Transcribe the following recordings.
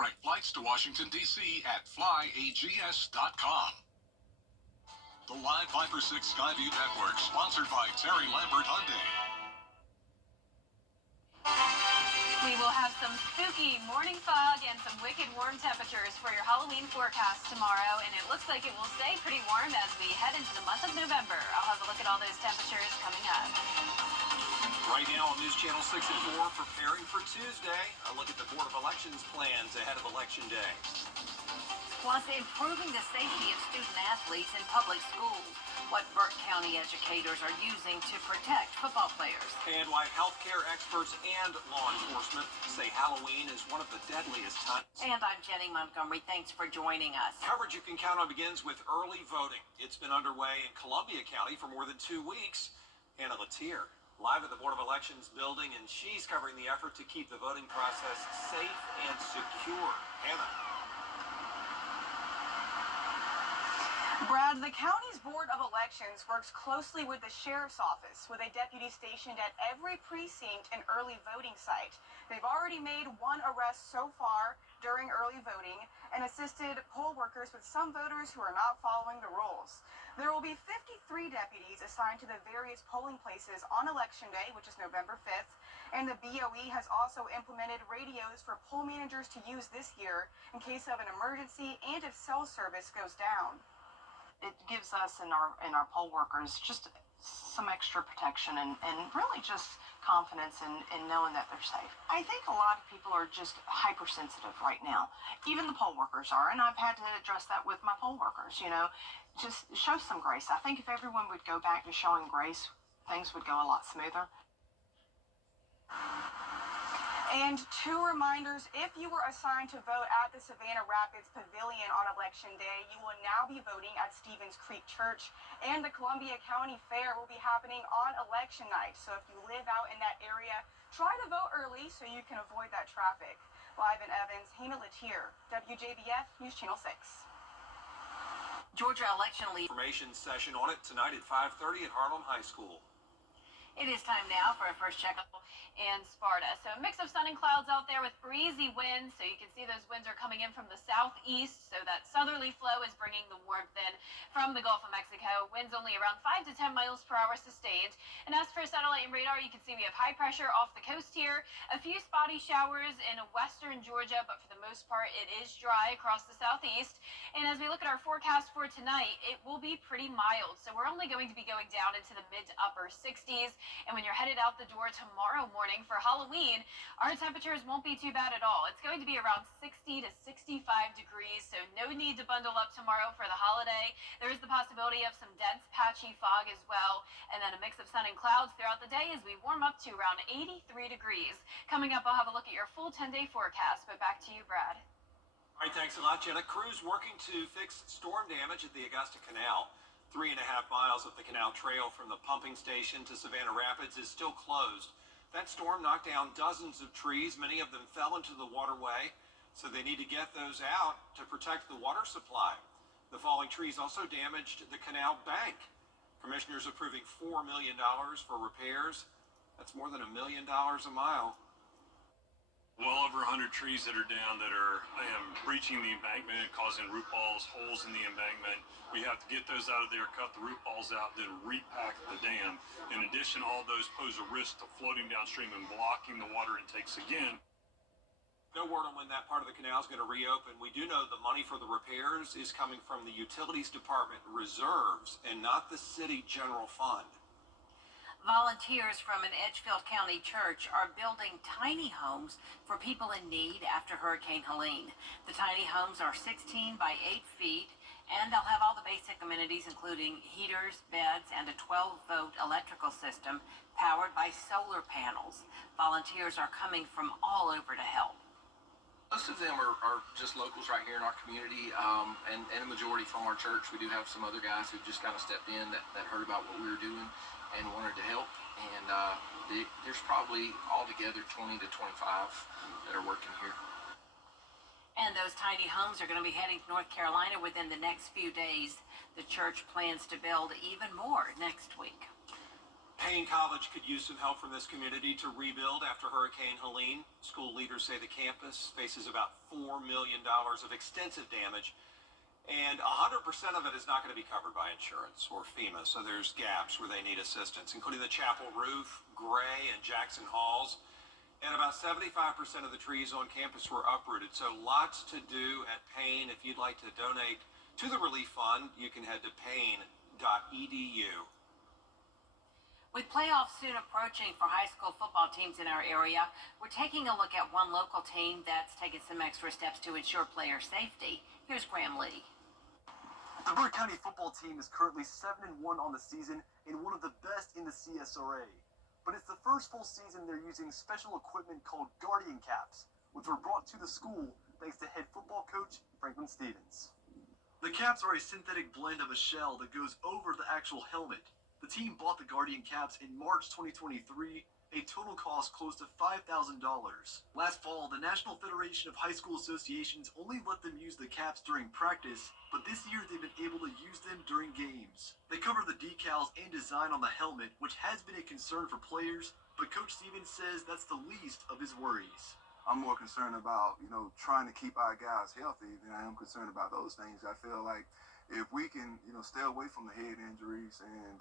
Direct flights to Washington, D.C. at flyags.com. The Live Viper 6 Skyview Network, sponsored by Terry Lambert Hyundai. We will have some spooky morning fog and some wicked warm temperatures for your Halloween forecast tomorrow, and it looks like it will stay pretty warm as we head into the month of November. I'll have a look at all those temperatures coming up. Right now on News Channel 6 at 4, preparing for Tuesday. A look at the Board of Elections plans ahead of Election Day. Plus, improving the safety of student-athletes in public schools. What Burke County educators are using to protect football players. And why healthcare experts and law enforcement say Halloween is one of the deadliest times. And I'm Jenny Montgomery. Thanks for joining us. Coverage you can count on begins with early voting. It's been underway in Columbia County for more than 2 weeks. Anna Latier, live at the Board of Elections building, and she's covering the effort to keep the voting process safe and secure. Anna. Brad, the county's Board of Elections works closely with the Sheriff's Office, with a deputy stationed at every precinct and early voting site. They've already made 1 arrest so far during early voting and assisted poll workers with some voters who are not following the rules. There will be 53 deputies assigned to the various polling places on Election Day, which is November 5th, and the BOE has also implemented radios for poll managers to use this year in case of an emergency and if cell service goes down. It gives us and our poll workers just some extra protection and really just confidence in knowing that they're safe. I think a lot of people are just hypersensitive right now. Even the poll workers are, and I've had to address that with my poll workers, just show some grace. I think if everyone would go back to showing grace, things would go a lot smoother. And 2 reminders, if you were assigned to vote at the Savannah Rapids Pavilion on Election Day, you will now be voting at Stevens Creek Church, and the Columbia County Fair will be happening on election night. So if you live out in that area, try to vote early so you can avoid that traffic. Live in Evans, Hannah Latier, WJBF News Channel 6. Georgia election lead. Information session on it tonight at 5:30 at Harlem High School. It is time now for a first checkup. And Sparta. So a mix of sun and clouds out there with breezy winds. So you can see those winds are coming in from the southeast. So that southerly flow is bringing the warmth in from the Gulf of Mexico. Winds only around 5 to 10 miles per hour sustained. And as for satellite and radar, you can see we have high pressure off the coast here. A few spotty showers in western Georgia, but for the most part, it is dry across the southeast. And as we look at our forecast for tonight, it will be pretty mild. So we're only going to be going down into the mid to upper 60s. And when you're headed out the door tomorrow morning for Halloween, our temperatures won't be too bad at all. It's going to be around 60 to 65 degrees, so no need to bundle up tomorrow for the holiday. There is the possibility of some dense, patchy fog as well, and then a mix of sun and clouds throughout the day as we warm up to around 83 degrees. Coming up, I'll have a look at your full 10-day forecast, but back to you, Brad. All right, thanks a lot, Jenna. Crews working to fix storm damage at the Augusta Canal. 3.5 miles of the canal trail from the pumping station to Savannah Rapids is still closed. That storm knocked down dozens of trees. Many of them fell into the waterway, so they need to get those out to protect the water supply. The falling trees also damaged the canal bank. Commissioners approving $4 million for repairs. That's more than $1 million a mile. Well over 100 trees that are down that are breaching the embankment, causing root balls, holes in the embankment. We have to get those out of there, cut the root balls out, then repack the dam. In addition, all those pose a risk to floating downstream and blocking the water intakes again. No word on when that part of the canal is going to reopen. We do know the money for the repairs is coming from the Utilities Department reserves and not the city general fund. Volunteers from an Edgefield County church are building tiny homes for people in need after Hurricane Helene. The tiny homes are 16 by 8 feet, and they'll have all the basic amenities, including heaters, beds, and a 12-volt electrical system powered by solar panels. Volunteers are coming from all over to help. Most of them are just locals right here in our community, and a majority from our church. We do have some other guys who just kind of stepped in that heard about what we were doing and wanted to help. And there's probably altogether 20 to 25 that are working here. And those tiny homes are going to be heading to North Carolina within the next few days. The church plans to build even more next week. Payne College could use some help from this community to rebuild after Hurricane Helene. School leaders say the campus faces about $4 million of extensive damage, and 100% of it is not going to be covered by insurance or FEMA, so there's gaps where they need assistance, including the chapel roof, Gray, and Jackson Halls. And about 75% of the trees on campus were uprooted, so lots to do at Payne. If you'd like to donate to the relief fund, you can head to payne.edu. With playoffs soon approaching for high school football teams in our area, we're taking a look at one local team that's taken some extra steps to ensure player safety. Here's Graham Lee. The Burke County football team is currently 7-1 on the season and one of the best in the CSRA. But it's the first full season they're using special equipment called Guardian Caps, which were brought to the school thanks to head football coach Franklin Stevens. The caps are a synthetic blend of a shell that goes over the actual helmet. The team bought the Guardian Caps in March 2023, a total cost close to $5,000. Last fall, the National Federation of High School Associations only let them use the caps during practice, but this year they've been able to use them during games. They cover the decals and design on the helmet, which has been a concern for players, but Coach Stevens says that's the least of his worries. I'm more concerned about, trying to keep our guys healthy than I am concerned about those things. I feel like if we can, stay away from the head injuries and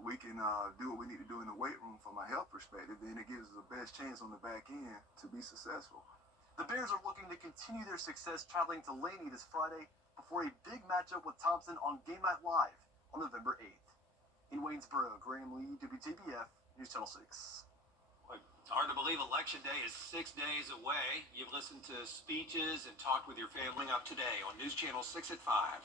we can do what we need to do in the weight room from a health perspective, then it gives us the best chance on the back end to be successful. The Bears are looking to continue their success traveling to Laney this Friday before a big matchup with Thompson on Game Night Live on November 8th. In Waynesboro, Graham Lee, WJBF, News Channel 6. It's hard to believe Election Day is 6 days away. You've listened to speeches and talked with your family up today on News Channel 6 at 5.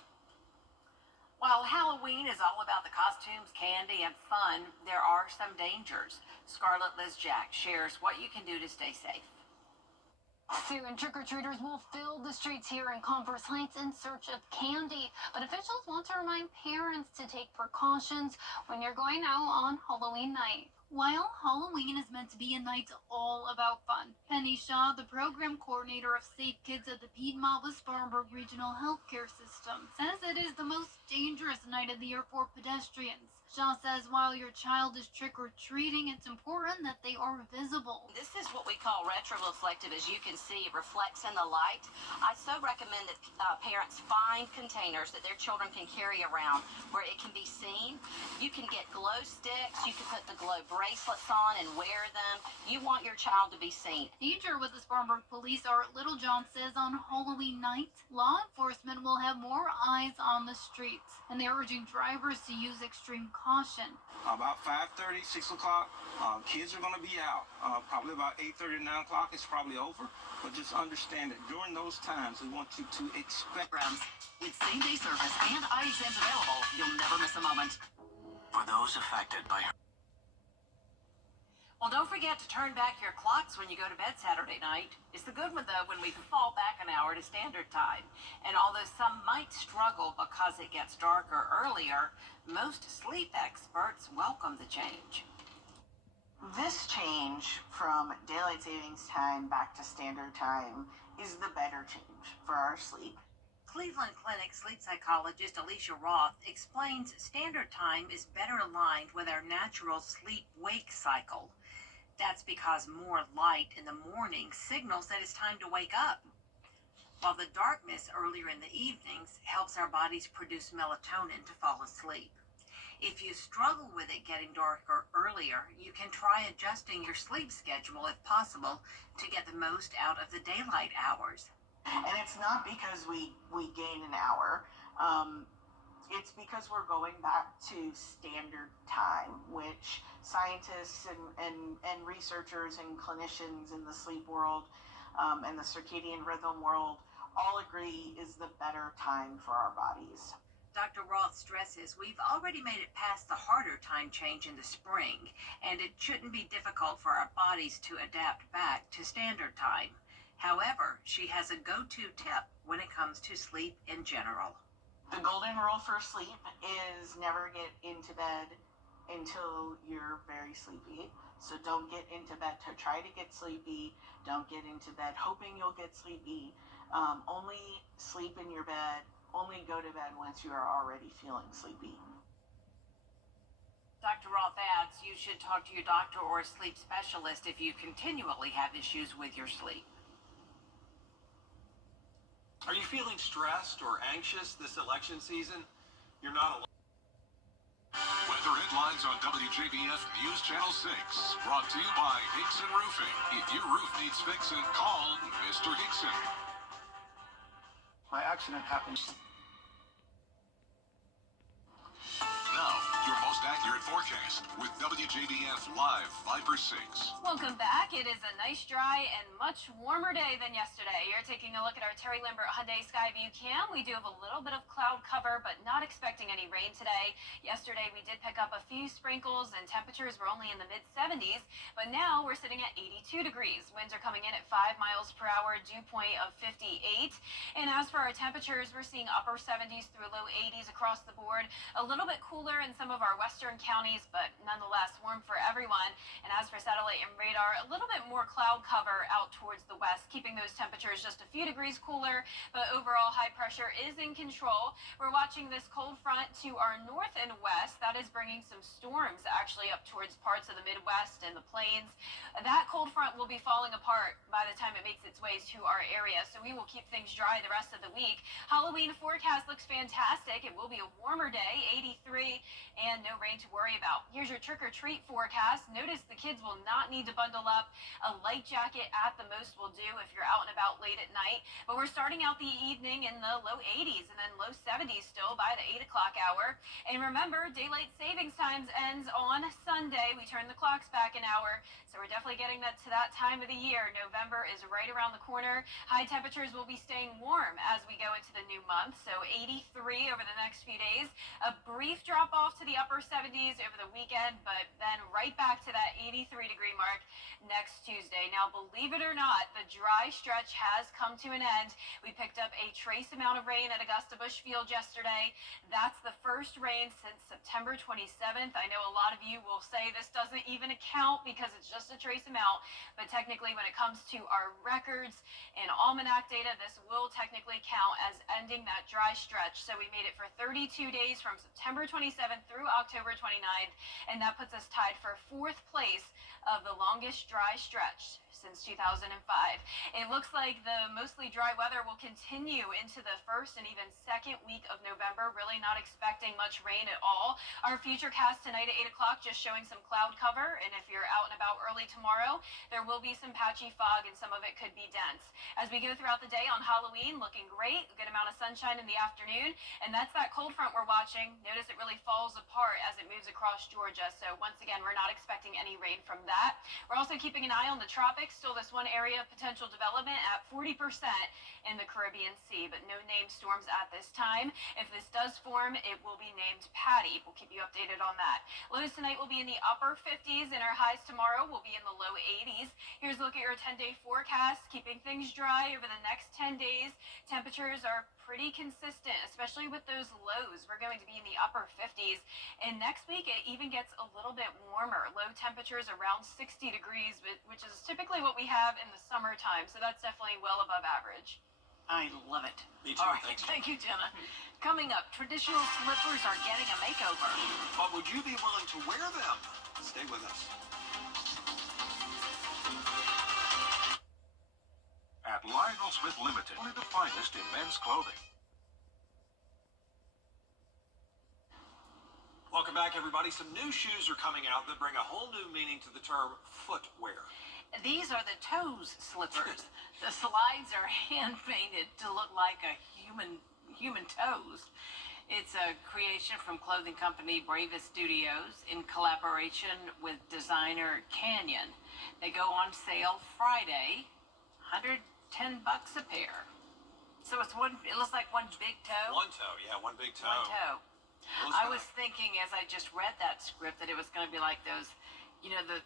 While Halloween is all about the costumes, candy, and fun, there are some dangers. Scarlett Liz Jack shares what you can do to stay safe. Soon, trick-or-treaters will fill the streets here in Converse Heights in search of candy. But officials want to remind parents to take precautions when you're going out on Halloween night. While Halloween is meant to be a night all about fun, Penny Shaw, the program coordinator of Safe Kids at the Piedmont-Spartanburg Regional Healthcare System, says it is the most dangerous night of the year for pedestrians. Shaw says while your child is trick-or-treating, it's important that they are visible. This is what we call retroreflective. As you can see, it reflects in the light. I so recommend that parents find containers that their children can carry around where it can be seen. You can get glow sticks. You can put the glow bracelets on and wear them. You want your child to be seen. Danger with the Spartanburg police are Little John says on Halloween night, law enforcement will have more eyes on the streets, and they're urging drivers to use extreme caution. About 5:30, 6 o'clock, kids are going to be out. Probably about 8:30 to 9 o'clock, it's probably over. But just understand that during those times, we want you to expect. With same-day service and eye exams available, you'll never miss a moment. For those affected by Well, don't forget to turn back your clocks when you go to bed Saturday night. It's the good one, though, when we fall back an hour to standard time. And although some might struggle because it gets darker earlier, most sleep experts welcome the change. This change from daylight savings time back to standard time is the better change for our sleep. Cleveland Clinic sleep psychologist Alicia Roth explains standard time is better aligned with our natural sleep-wake cycle. That's because more light in the morning signals that it's time to wake up, while the darkness earlier in the evenings helps our bodies produce melatonin to fall asleep. If you struggle with it getting darker earlier, you can try adjusting your sleep schedule if possible to get the most out of the daylight hours. And it's not because we gain an hour. It's because we're going back to standard time, which scientists and researchers and clinicians in the sleep world and the circadian rhythm world all agree is the better time for our bodies. Dr. Roth stresses we've already made it past the harder time change in the spring, and it shouldn't be difficult for our bodies to adapt back to standard time. However, she has a go-to tip when it comes to sleep in general. The golden rule for sleep is never get into bed until you're very sleepy. So don't get into bed to try to get sleepy. Don't get into bed hoping you'll get sleepy. Only sleep in your bed. Only go to bed once you are already feeling sleepy. Dr. Roth adds you should talk to your doctor or a sleep specialist if you continually have issues with your sleep. Are you feeling stressed or anxious this election season? You're not alone. Weather headlines on WJBF News Channel 6. Brought to you by Hickson Roofing. If your roof needs fixing, call Mr. Hickson. My accident happened. Now, your most accurate forecast with WJBF Live Viper 6. Welcome back. It is a nice, dry, and much warmer day than yesterday. You're taking a look at our Terry Lambert Hyundai Skyview cam. We do have a little bit of cloud cover, but not expecting any rain today. Yesterday, we did pick up a few sprinkles, and temperatures were only in the mid-70s, but now we're sitting at 82 degrees. Winds are coming in at 5 miles per hour, dew point of 58. And as for our temperatures, we're seeing upper 70s through low 80s across the board. A little bit cooler in some of our western counties, but nonetheless warm for everyone. And as for satellite and radar, a little bit more cloud cover out towards the west, keeping those temperatures just a few degrees cooler, but overall high pressure is in control. We're watching this cold front to our north and west. That is bringing some storms actually up towards parts of the Midwest and the plains. That cold front will be falling apart by the time it makes its way to our area, so we will keep things dry the rest of the week. Halloween forecast looks fantastic. It will be a warmer day, 83, and no rain to worry about. Here's your trick-or-treat forecast. Notice the kids will not need to bundle up. A light jacket at the most will do if you're out and about late at night. But we're starting out the evening in the low 80s and then low 70s still by the 8 o'clock hour. And remember, daylight savings times ends on Sunday. We turn the clocks back an hour. So we're definitely getting that to that time of the year. November is right around the corner. High temperatures will be staying warm as we go into the new month. So 83 over the next few days. A brief drop off to the upper 70s over the weekend, but then right back to that 83-degree mark next Tuesday. Now, believe it or not, the dry stretch has come to an end. We picked up a trace amount of rain at Augusta Busch Field yesterday. That's the first rain since September 27th. I know a lot of you will say this doesn't even account because it's just a trace amount, but technically when it comes to our records and almanac data, this will technically count as ending that dry stretch. So we made it for 32 days from September 27th through October 29th, and that puts us tied for 4th place of the longest dry stretch since 2005. It looks like the mostly dry weather will continue into the first and even second week of November. Really not expecting much rain at all. Our future cast tonight at 8 o'clock just showing some cloud cover, and if you're out and about early tomorrow, there will be some patchy fog and some of it could be dense. As we go throughout the day on Halloween, looking great, a good amount of sunshine in the afternoon, and that's that cold front we're watching. Notice it really falls apart as it moves across Georgia, so once again, we're not expecting any rain from that. We're also keeping an eye on the tropics. Still this one area of potential development at 40% in the Caribbean Sea, but no named storms at this time. If this does form, it will be named Patty. We'll keep you updated on that. Lows tonight will be in the upper 50s, and our highs tomorrow will be in the low 80s. Here's a look at your 10-day forecast, keeping things dry over the next 10 days. Temperatures are pretty consistent, especially with those lows. We're going to be in the upper 50s, and next week it even gets a little bit warmer. Low temperatures around 60 degrees, which is typically what we have in the summertime, so that's definitely well above average. I love it. Me too. All right, Thanks. thank you, Jenna. Coming up, traditional slippers are getting a makeover. But would you be willing to wear them? Stay with us. At Lionel Smith Limited, only the finest in men's clothing. Welcome back, everybody. Some new shoes are coming out that bring a whole new meaning to the term footwear. These are the toes slippers. The slides are hand-painted to look like a human toes. It's a creation from clothing company Bravest Studios in collaboration with designer Canyon. They go on sale Friday, $110 a pair. So it's one. It looks like one big toe. One toe, yeah, one big toe. One toe. Those I kinda- was thinking as I just read that script that it was going to be like those, you know, the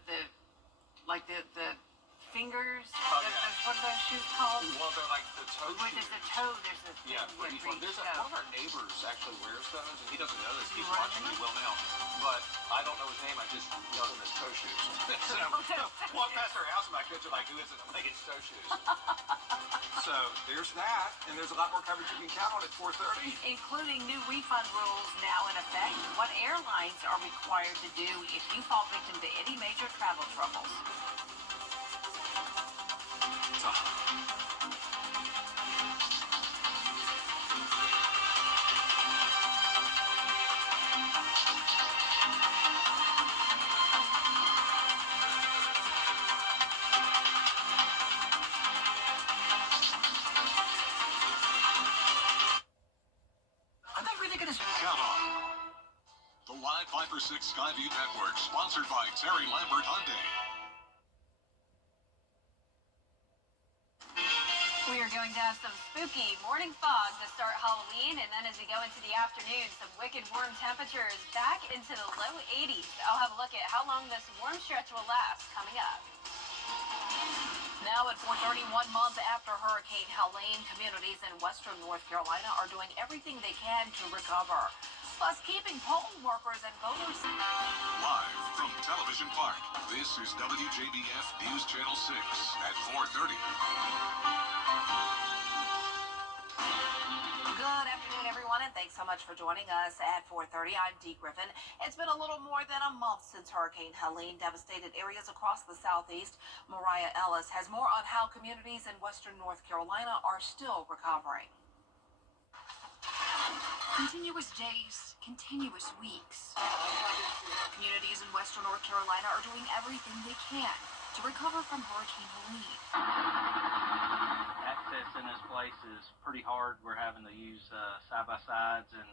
fingers. Oh, yeah. What are those shoes called? Well, they're like the toe Wait, there's a toe. There's a Yeah, thing pretty fun. for each One toe. of our neighbors actually wears those, and he doesn't know this. You He's run watching. in He them? will now. But I don't know his name. I just know them as toe shoes. So walk past our house, and my kids are like, "Who is it? I'm like, it's toe shoes." So there's that, and there's a lot more coverage you can count on at 4:30. Including new refund rules now in effect. What airlines are required to do if you fall victim to any major travel troubles. Are they really going to... Count on. The Live Viper 6 Skyview Network, sponsored by Terry Lambert Hyundai. We are going to have some spooky morning fog to start Halloween, and then as we go into the afternoon, some wicked warm temperatures back into the low 80s. I'll have a look at how long this warm stretch will last coming up. Now at 4:30, 1 month after Hurricane Helene, communities in western North Carolina are doing everything they can to recover. Plus, keeping poll workers and voters. Live from Television Park, this is WJBF News Channel 6 at 4:30. Good afternoon, everyone, and thanks so much for joining us at 4:30. I'm Dee Griffin. It's been a little more than a month since Hurricane Helene devastated areas across the southeast. Mariah Ellis has more on how communities in western North Carolina are still recovering. Continuous days, continuous weeks. Communities in western North Carolina are doing everything they can to recover from Hurricane Helene. Access in this place is pretty hard. We're having to use side-by-sides and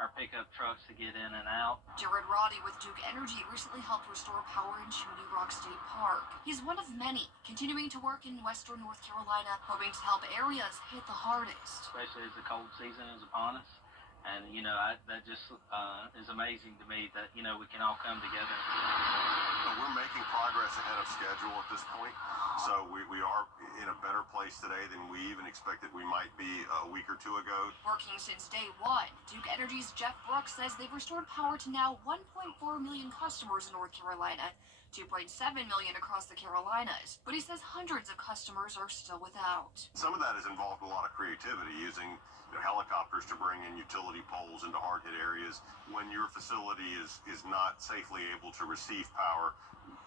our pickup trucks to get in and out. Jared Roddy with Duke Energy recently helped restore power in Chimney Rock State Park. He's one of many continuing to work in western North Carolina, hoping to help areas hit the hardest. Especially as the cold season is upon us. And, you know, that just is amazing to me that, you know, we can all come together. We're making progress ahead of schedule at this point. So we are in a better place today than we even expected we might be a week or two ago. Working since day one, Duke Energy's Jeff Brooks says they've restored power to now 1.4 million customers in North Carolina, 2.7 million across the Carolinas. But he says hundreds of customers are still without. Some of that has involved a lot of creativity, using helicopters to bring in utility poles into hard-hit areas. When your facility is not safely able to receive power,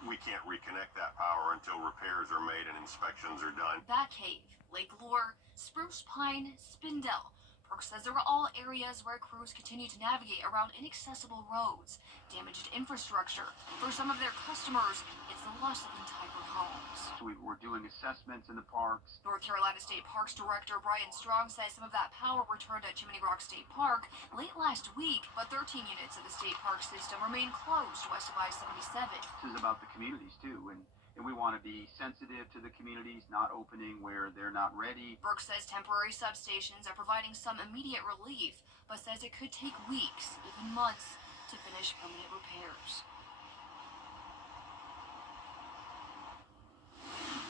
we can't reconnect that power until repairs are made and inspections are done. Bat Cave, Lake Lure, Spruce Pine, Spindle. Brooks says there are all areas where crews continue to navigate around inaccessible roads, damaged infrastructure. For some of their customers, it's the loss of entire homes. We're doing assessments in the parks. North Carolina State Parks Director Brian Strong says some of that power returned at Chimney Rock State Park late last week, but 13 units of the state park system remain closed west of I-77. This is about the communities too, and we want to be sensitive to the communities, not opening where they're not ready. Brooks says temporary substations are providing some immediate relief, but says it could take weeks, even months, to finish permanent repairs.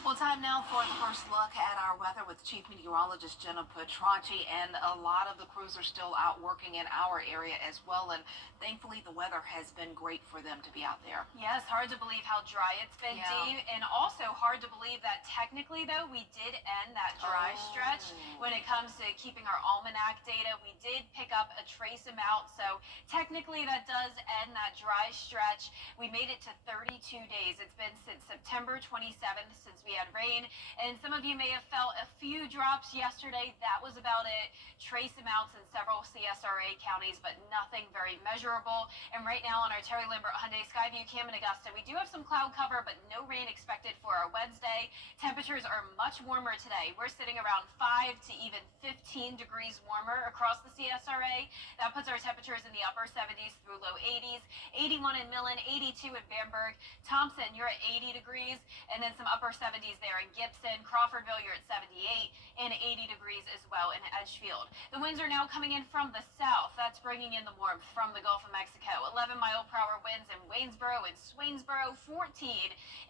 Well, time now for the first look at our weather with Chief Meteorologist Jenna Petracci, and a lot of the crews are still out working in our area as well, and thankfully the weather has been great for them to be out there. Yes, hard to believe how dry it's been, Dee, and also hard to believe that technically, though, we did end that dry stretch when it comes to keeping our almanac data. We did pick up a trace amount, so technically that does end that dry stretch. We made it to 32 days. It's been since September 27th since we had rain, and some of you may have felt a few drops yesterday. That was about it. Trace amounts in several CSRA counties, but nothing very measurable. And right now on our Terry Lambert Hyundai Skyview cam in Augusta, we do have some cloud cover, but no rain expected for our Wednesday. Temperatures are much warmer today. We're sitting around 5 to even 15 degrees warmer across the CSRA. That puts our temperatures in the upper 70s through low 80s. 81 in Millen, 82 in Bamberg. Thompson, you're at 80 degrees, and then some upper 70s there in Gibson. Crawfordville, you're at 78. In 80 degrees as well in Edgefield. The winds are now coming in from the south. That's bringing in the warmth from the Gulf of Mexico. 11-mile-per-hour winds in Waynesboro and Swainsboro, 14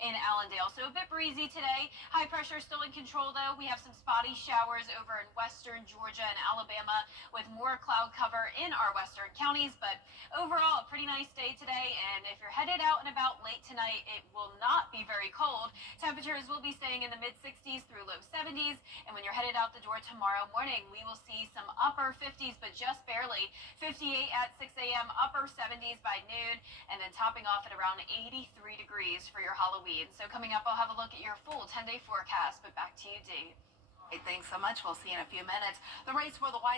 in Allendale. So a bit breezy today. High pressure still in control, though. We have some spotty showers over in western Georgia and Alabama with more cloud cover in our western counties. But overall, a pretty nice day today. And if you're headed out and about late tonight, it will not be very cold. Temperatures will be staying in the mid-60s through low 70s. And when you're headed out the door tomorrow morning, we will see some upper 50s, but just barely. 58 at 6 a.m., upper 70s by noon, and then topping off at around 83 degrees for your Halloween. So coming up, I'll have a look at your full 10-day forecast. But back to you, Dee. Hey, thanks so much. We'll see you in a few minutes. The race for the White House